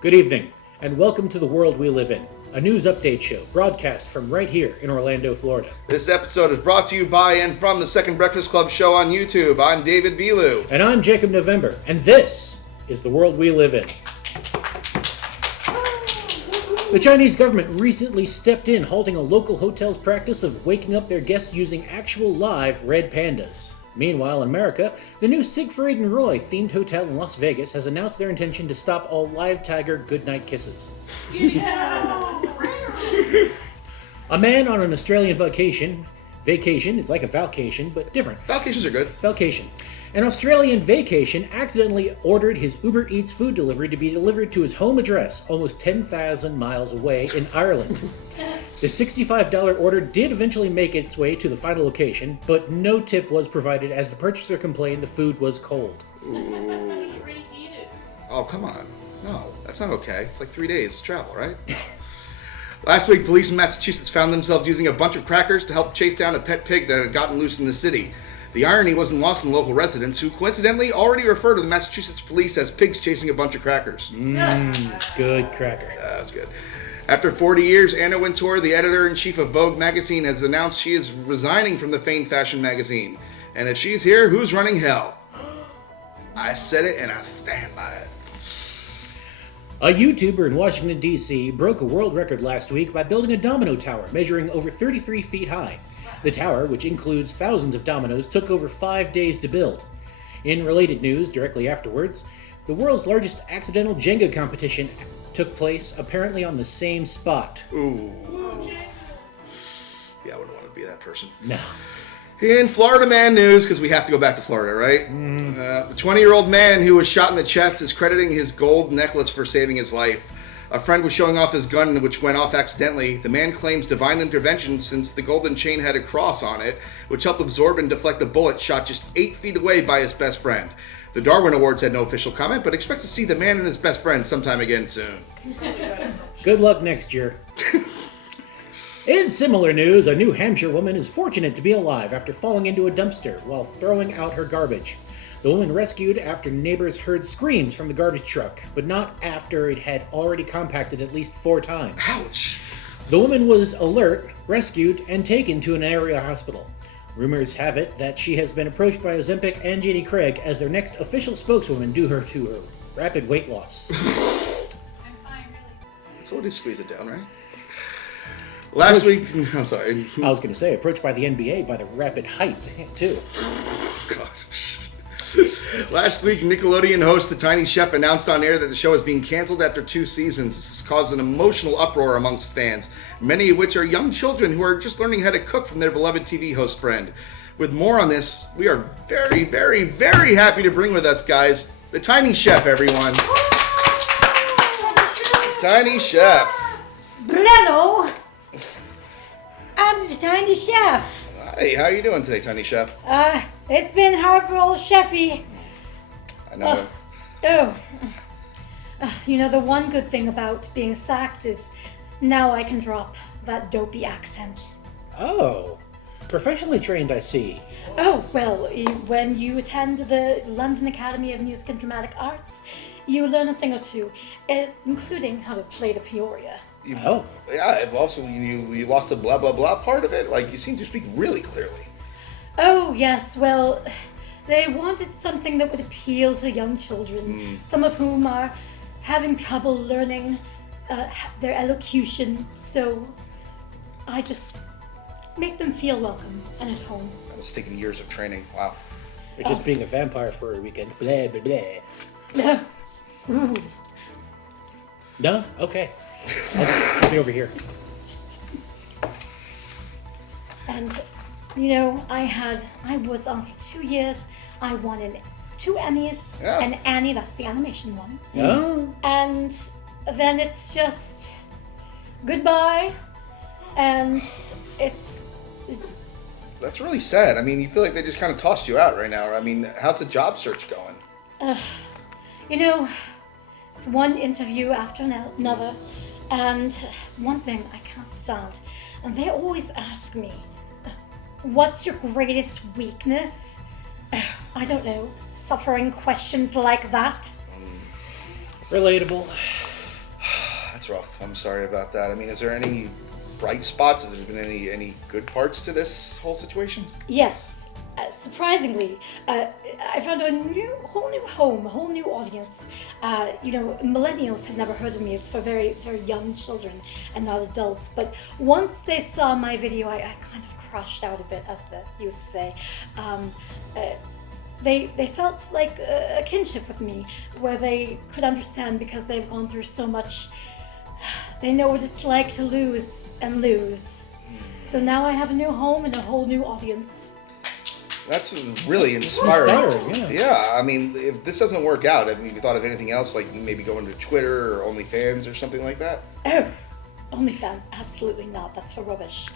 Good evening, and welcome to the world we live in, a news update show broadcast from right here in Orlando, Florida. This episode is brought to you by and from the Second Breakfast Club show on YouTube. I'm David Belu. And I'm Jacob November, and this is the world we live in. The Chinese government recently stepped in, halting a local hotel's practice of waking up their guests using actual live red pandas. Meanwhile, in America, the new Siegfried and Roy themed hotel in Las Vegas has announced their intention to stop all live tiger goodnight kisses. Yeah. A man on an Australian vacation, it's like a valcation, but different. Vacations are good. Vacation. An Australian vacation accidentally ordered his Uber Eats food delivery to be delivered to his home address, almost 10,000 miles away in Ireland. The $65 order did eventually make its way to the final location, but no tip was provided as the purchaser complained the food was cold. Oh, come on. No, that's not okay. It's like 3 days travel, right? Last week, police in Massachusetts found themselves using a bunch of crackers to help chase down a pet pig that had gotten loose in the city. The irony wasn't lost on local residents, who coincidentally already refer to the Massachusetts police as pigs chasing a bunch of crackers. Good cracker. That's good. After 40 years, Anna Wintour, the editor-in-chief of Vogue magazine, has announced she is resigning from the famed fashion magazine. And if she's here, who's running hell? I said it and I stand by it. A YouTuber in Washington, D.C. broke a world record last week by building a domino tower measuring over 33 feet high. The tower, which includes thousands of dominoes, took over 5 days to build. In related news, directly afterwards, the world's largest accidental Jenga competition took place apparently on the same spot. Ooh. Yeah, I wouldn't want to be that person. No. In Florida man news, because we have to go back to Florida, right? A 20-year-old man who was shot in the chest is crediting his gold necklace for saving his life. A friend was showing off his gun, which went off accidentally. The man claims divine intervention since the golden chain had a cross on it, which helped absorb and deflect the bullet shot just 8 feet away by his best friend. The Darwin Awards had no official comment, but expect to see the man and his best friend sometime again soon. Good luck next year. In similar news, a New Hampshire woman is fortunate to be alive after falling into a dumpster while throwing out her garbage. The woman rescued after neighbors heard screams from the garbage truck, but not after it had already compacted at least 4 times. Ouch! The woman was alert, rescued, and taken to an area hospital. Rumors have it that she has been approached by Ozempic and Jenny Craig as their next official spokeswoman due to her rapid weight loss. I'm fine, really. So we'll squeeze it down, right? Last week, I'm sorry. I was going to say, approached by the NBA by the rapid height, too. Gosh. Last week, Nickelodeon host The Tiny Chef announced on air that the show is being canceled after 2 seasons. This has caused an emotional uproar amongst fans, many of which are young children who are just learning how to cook from their beloved TV host friend. With more on this, we are very, very, very happy to bring with us, guys, The Tiny Chef, everyone. Tiny Chef. Hello, I'm the Tiny Chef. Hey, how are you doing today, Tiny Chef? It's been hard for old Chefy. I know. The one good thing about being sacked is now I can drop that dopey accent. Oh, professionally trained, I see. Oh, well, when you attend the London Academy of Music and Dramatic Arts, you learn a thing or two, including how to play the Peoria. Oh. Yeah, I've also, you lost the blah, blah, blah part of it. Like, you seem to speak really clearly. Oh, yes, well, they wanted something that would appeal to young children, some of whom are having trouble learning their elocution, so I just make them feel welcome and at home. That was taking years of training. Wow. Or just being a vampire for a weekend. Blah, blah, blah. No? Okay. I'll be over here. And, I was on for 2 years. I won 2 Emmys, Yeah. and Annie, that's the animation one. Oh. And then it's just goodbye, and it's... That's really sad. I mean, you feel like they just kind of tossed you out right now. I mean, how's the job search going? It's one interview after another, and one thing I can't stand, and they always ask me, what's your greatest weakness? I don't know, suffering questions like that. Relatable. That's rough. I'm sorry about that. I mean, is there any bright spots? Has there been any good parts to this whole situation? Yes. Surprisingly, I found a whole new home, a whole new audience. Millennials had never heard of me. It's for very, very young children and not adults. But once they saw my video, I kind of crashed out a bit, as the youth say. They felt like a kinship with me, where they could understand because they've gone through so much. They know what it's like to lose and lose. So now I have a new home and a whole new audience. That's really inspiring. Yeah. I mean, if this doesn't work out, have you thought of anything else, like maybe going to Twitter or OnlyFans or something like that? Oh, OnlyFans, absolutely not. That's for rubbish.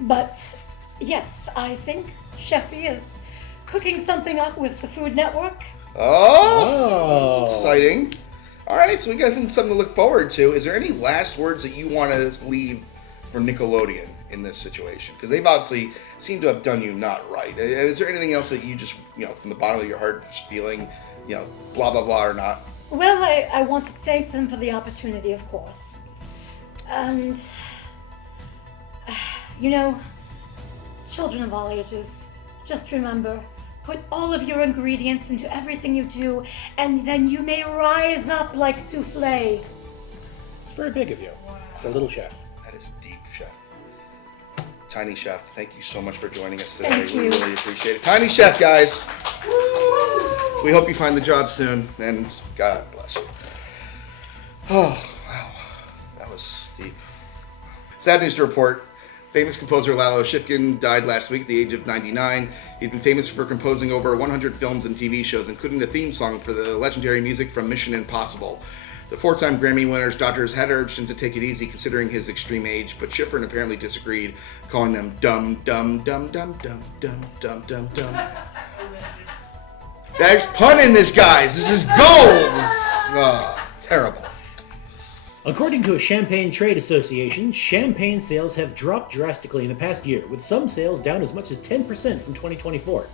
But yes, I think Sheffy is cooking something up with the Food Network. Oh, that's exciting. All right, so we got something to look forward to. Is there any last words that you want to leave for Nickelodeon in this situation? Because they've obviously seemed to have done you not right. Is there anything else that you just, from the bottom of your heart, just feeling, blah, blah, blah, or not? Well, I want to thank them for the opportunity, of course. And, children of all ages, just remember, put all of your ingredients into everything you do, and then you may rise up like souffle. It's very big of you. For a little chef. That is deep, Chef. Tiny Chef, thank you so much for joining us today. Thank you. We really appreciate it. Tiny Chef, guys. We hope you find the job soon, and God bless you. Oh, wow. That was deep. Sad news to report. Famous composer Lalo Schifrin died last week at the age of 99. He'd been famous for composing over 100 films and TV shows, including the theme song for the legendary music from Mission Impossible. The four-time Grammy winner's doctors had urged him to take it easy considering his extreme age, but Schifrin apparently disagreed, calling them dumb, dumb, dumb, dumb, dumb, dumb, dumb, dumb, dumb. There's pun in this, guys. This is gold. This is, terrible. According to a Champagne Trade Association, champagne sales have dropped drastically in the past year, with some sales down as much as 10% from 2024.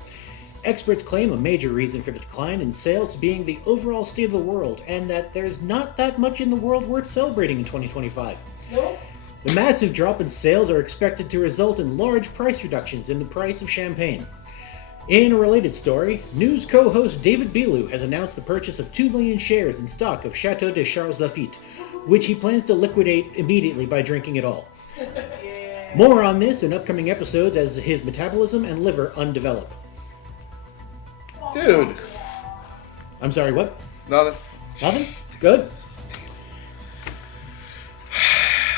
Experts claim a major reason for the decline in sales being the overall state of the world, and that there's not that much in the world worth celebrating in 2025. Nope. The massive drop in sales are expected to result in large price reductions in the price of champagne. In a related story, news co-host David Bilu has announced the purchase of 2 million shares in stock of Chateau de Charles Lafite, which he plans to liquidate immediately by drinking it all. Yeah. More on this in upcoming episodes as his metabolism and liver undevelop. Dude. I'm sorry, what? Nothing. Nothing? Good?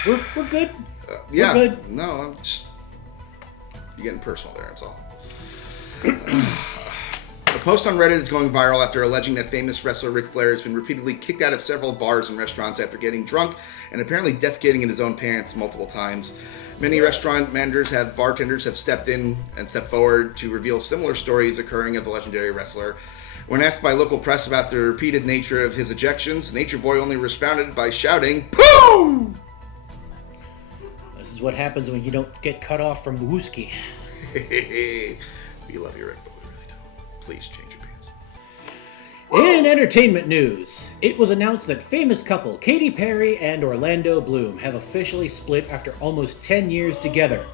We're good. Yeah. We're good. No, I'm just... You're getting personal there, that's all. A post on Reddit is going viral after alleging that famous wrestler Ric Flair has been repeatedly kicked out of several bars and restaurants after getting drunk and apparently defecating in his own pants multiple times. Many restaurant managers bartenders have stepped in and stepped forward to reveal similar stories occurring of the legendary wrestler. When asked by local press about the repeated nature of his ejections, Nature Boy only responded by shouting, "Pooh!" This is what happens when you don't get cut off from the wooski. We love you, Rick, but we really don't. Please change your pants. In entertainment news, it was announced that famous couple Katy Perry and Orlando Bloom have officially split after almost 10 years together.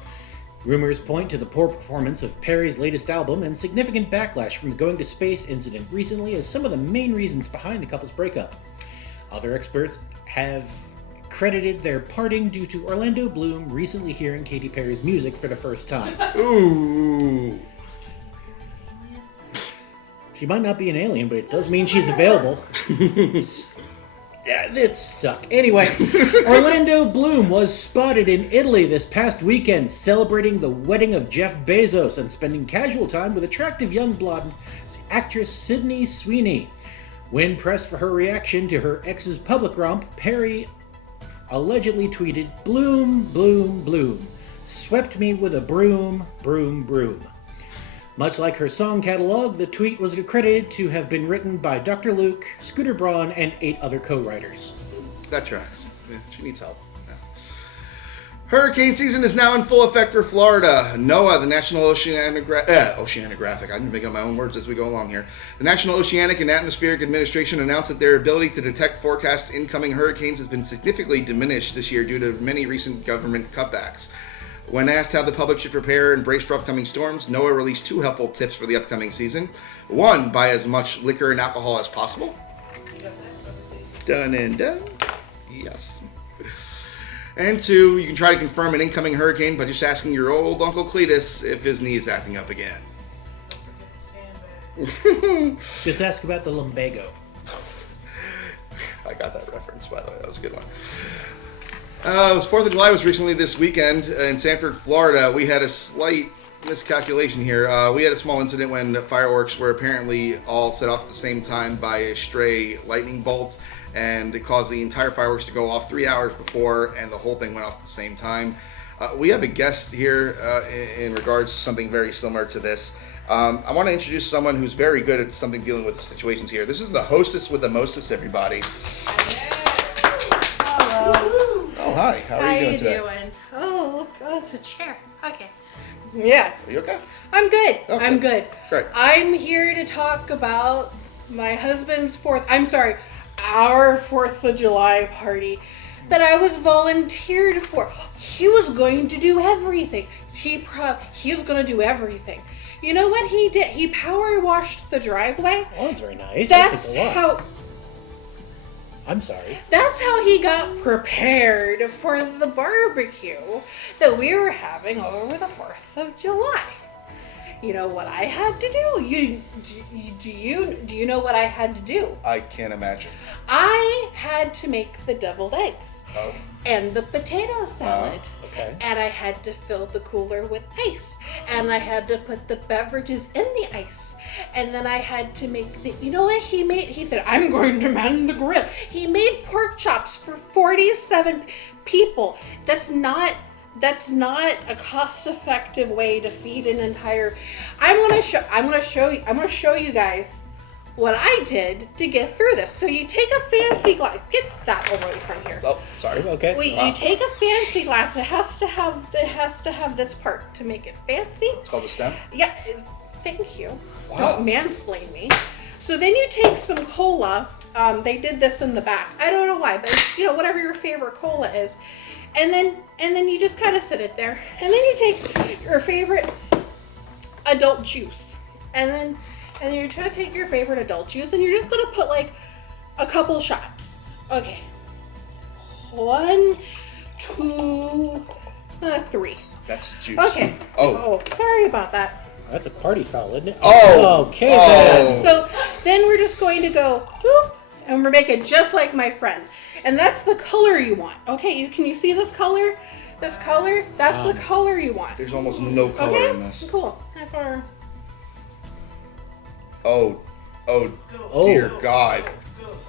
Rumors point to the poor performance of Perry's latest album and significant backlash from the going to space incident recently as some of the main reasons behind the couple's breakup. Other experts have credited their parting due to Orlando Bloom recently hearing Katy Perry's music for the first time. Ooh. She might not be an alien, but it does mean she's available. Yeah, it's stuck. Anyway, Orlando Bloom was spotted in Italy this past weekend celebrating the wedding of Jeff Bezos and spending casual time with attractive young blonde actress Sydney Sweeney. When pressed for her reaction to her ex's public romp, Perry allegedly tweeted, "Bloom, bloom, bloom. Swept me with a broom, broom, broom." Much like her song catalog, the tweet was credited to have been written by Dr. Luke, Scooter Braun, and 8 other co-writers. That tracks. Yeah, she needs help. Yeah. Hurricane season is now in full effect for Florida. NOAA, the National Oceanographic, I'm making up my own words as we go along here. The National Oceanic and Atmospheric Administration announced that their ability to detect forecast incoming hurricanes has been significantly diminished this year due to many recent government cutbacks. When asked how the public should prepare and brace for upcoming storms, NOAA released 2 helpful tips for the upcoming season. 1, buy as much liquor and alcohol as possible. Done and done. Yes. And 2, you can try to confirm an incoming hurricane by just asking your old Uncle Cletus if his knee is acting up again. Don't forget the sandbag. Just ask about the lumbago. I got that reference, by the way. That was a good one. It was 4th of July was recently this weekend in Sanford, Florida. We had a slight miscalculation here. We had a small incident when the fireworks were apparently all set off at the same time by a stray lightning bolt, and it caused the entire fireworks to go off 3 hours before, and the whole thing went off at the same time. We have a guest here in regards to something very similar to this. I want to introduce someone who's very good at something dealing with situations here. This is the hostess with the mostest, everybody. Hello. Oh, hi. How are you doing today? Oh, it's a chair. Okay. Yeah. Are you okay? I'm good. Okay. I'm good. Great. I'm here to talk about my husband's our 4th of July party that I was volunteered for. He was going to do everything. He was going to do everything. You know what he did? He power washed the driveway. Oh, that's very nice. That's that takes a lot. how I'm sorry. That's how he got prepared for the barbecue that we were having over the 4th of July. You know what I had to do? Do you know what I had to do? I can't imagine. I had to make the deviled eggs Oh. and the potato salad. Okay. And I had to fill the cooler with ice. And I had to put the beverages in the ice. And then I had to make you know what he made? He said, I'm going to man the grill. He made pork chops for 47 people. That's not a cost-effective way to feed an entire. I'm gonna show you guys what I did to get through this. So you take a fancy glass. Get that away from here. Oh, sorry. Okay. You take a fancy glass. It has to have this part to make it fancy. It's called a stem? Yeah. Thank you. Wow. Don't mansplain me. So then you take some cola. They did this in the back. I don't know why, but whatever your favorite cola is. And then you just kind of sit it there. And then you take your favorite adult juice. And then you're trying to take your favorite adult juice and you're just going to put like a couple shots. Okay. 1, 2, 3. That's juice. Okay. Oh, sorry about that. That's a party foul, isn't it? Oh. Okay then. So then we're just going to go, whoop, and we're making just like my friend. And that's the color you want. Okay, can you see this color? This color? That's the color you want. There's almost no color Okay, in this. cool. Oh dear God.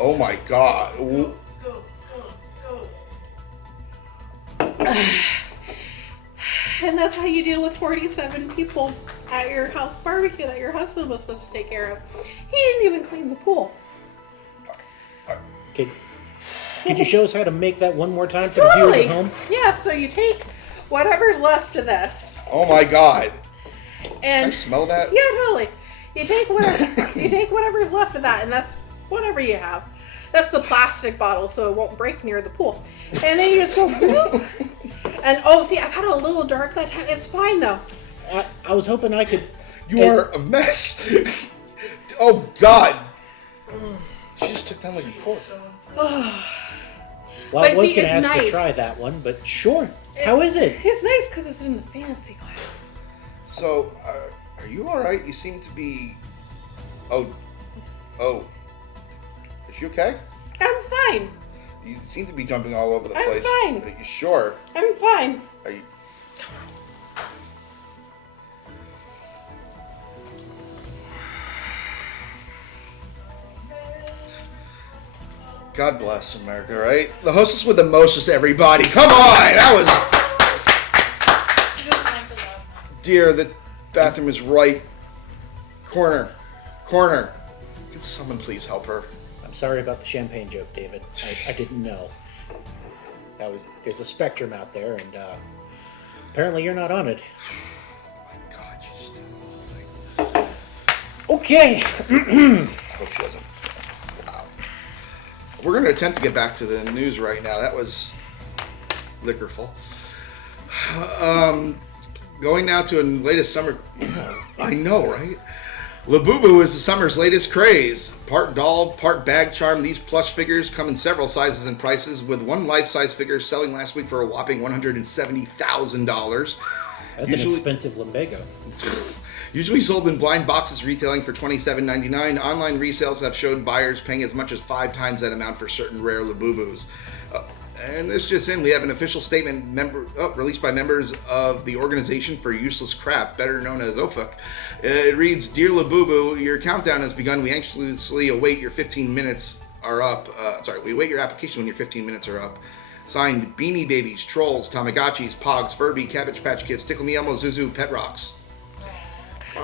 Oh my God. Ooh. And that's how you deal with 47 people at your house barbecue that your husband was supposed to take care of. He didn't even clean the pool. Could you show us how to make that one more time for the viewers at home? Yeah, so you take whatever's left of this. Oh my God. Can I And smell that? yeah, totally. You take whatever's left of that, and that's whatever you have. That's the plastic bottle, so it won't break near the pool. And then you just go bloop. And see, I got a little dark that time. It's fine though. I was hoping I could. You are a mess. Oh God. She just took down like a cork. Well, I But was see, going to it's ask to nice. try that one, but sure. How is it? It's nice because it's in the fancy glass. So, are you all right? You seem to be. Oh. Is she okay? I'm fine. You seem to be jumping all over the I'm place. fine. Are you sure? I'm fine. Are you? God bless America, right? The hostess with the mostest, everybody. Come on! That was... Dear, the bathroom is right. Corner. Can someone please help her? I'm sorry about the champagne joke, David. I didn't know. There's a spectrum out there, and apparently you're not on it. Oh my God, she's still the whole thing. Okay. Hope she doesn't. Wow. We're going to attempt to get back to the news right now. That was liquorful. Going now to a latest summer. I know, right? Labubu is the summer's latest craze. Part doll, part bag charm. These plush figures come in several sizes and prices, with one life-size figure selling last week for a whopping $170,000. That's an expensive lumbago. Usually sold in blind boxes, retailing for $27.99. Online resales have showed buyers paying as much as 5 times that amount for certain rare Labubus. And this just in, we have an official statement released by members of the Organization for Useless Crap, better known as OFUC. It reads, Dear Labubu, your countdown has begun. We anxiously await your 15 minutes are up. We await your application when your 15 minutes are up. Signed, Beanie Babies, Trolls, Tamagotchis, Pogs, Furby, Cabbage Patch Kids, Tickle Me Elmo, Zuzu, Pet Rocks.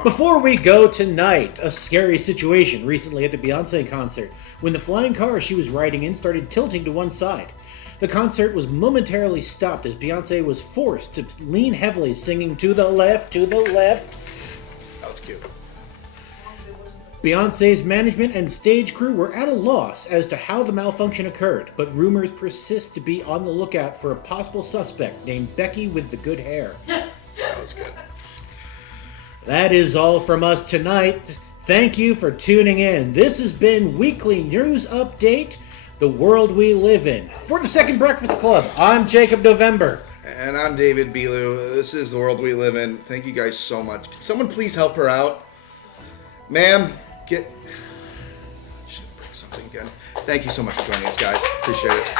Before we go tonight, a scary situation recently at the Beyonce concert when the flying car she was riding in started tilting to one side. The concert was momentarily stopped as Beyonce was forced to lean heavily, singing "To the left, to the left." That was cute. Beyonce's management and stage crew were at a loss as to how the malfunction occurred, but rumors persist to be on the lookout for a possible suspect named Becky with the good hair. That was good. That is all from us tonight. Thank you for tuning in. This has been Weekly News Update, the world we live in. For the Second Breakfast Club, I'm Jacob November. And I'm David Belu. This is the world we live in. Thank you guys so much. Can someone please help her out? Ma'am, should break something again. Thank you so much for joining us, guys. Appreciate it.